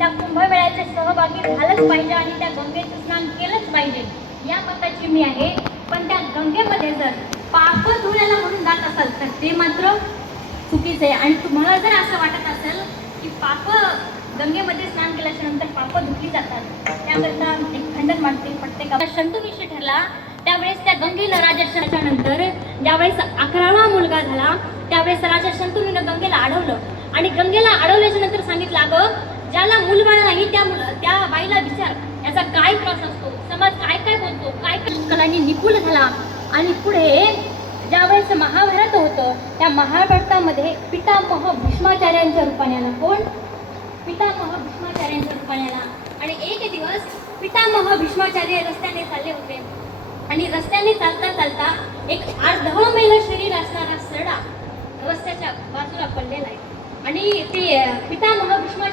त्या कुंभमेळ्याचे सहभागी झालंच पाहिजे आणि त्या गंगेचं स्नान केलंच पाहिजे या मताची मी आहे. पण त्या गंगेमध्ये जर पाप धुण्याला म्हणून जात असाल तर ते मात्र चुकीचं आहे. आणि तुम्हाला जर असं वाटत असेल की पाप गंगेमध्ये स्नान केल्याच्या नंतर पाप धुतली जातात, त्याकरता एक खंडन मांडते प्रत्येकाला. शंतनुविषयी ठरला त्यावेळेस त्या गंगेला राजा नंतर ज्यावेळेस 11वा मुलगा झाला त्यावेळेस राजा शंतनूनं गंगेला अडवलं आणि गंगेला अडवल्याच्या नंतर सांगितलं, अगं ज्याला मूलबाळ नाही त्या बाईला विचार याचा काय त्रास असतो, समाज काय काय बोलतो, काय कलांनी निपुण झाला. आणि पुढे ज्यावेळेस महाभारत होतं त्या महाभारतामध्ये पितामह भीष्माचार्यांच्या रूपाने आला. कोण? पितामह भीष्माचार्यांच्या रूपाने आला. आणि एक दिवस पितामह भीष्माचार्य रस्त्याने चालले होते आणि रस्त्याने चालता चालता एक अर्धमेल शरीर असणारा सरडा रस्त्याच्या बाजूला पडलेला आहे आणि ते पितामह भीष्माचार्य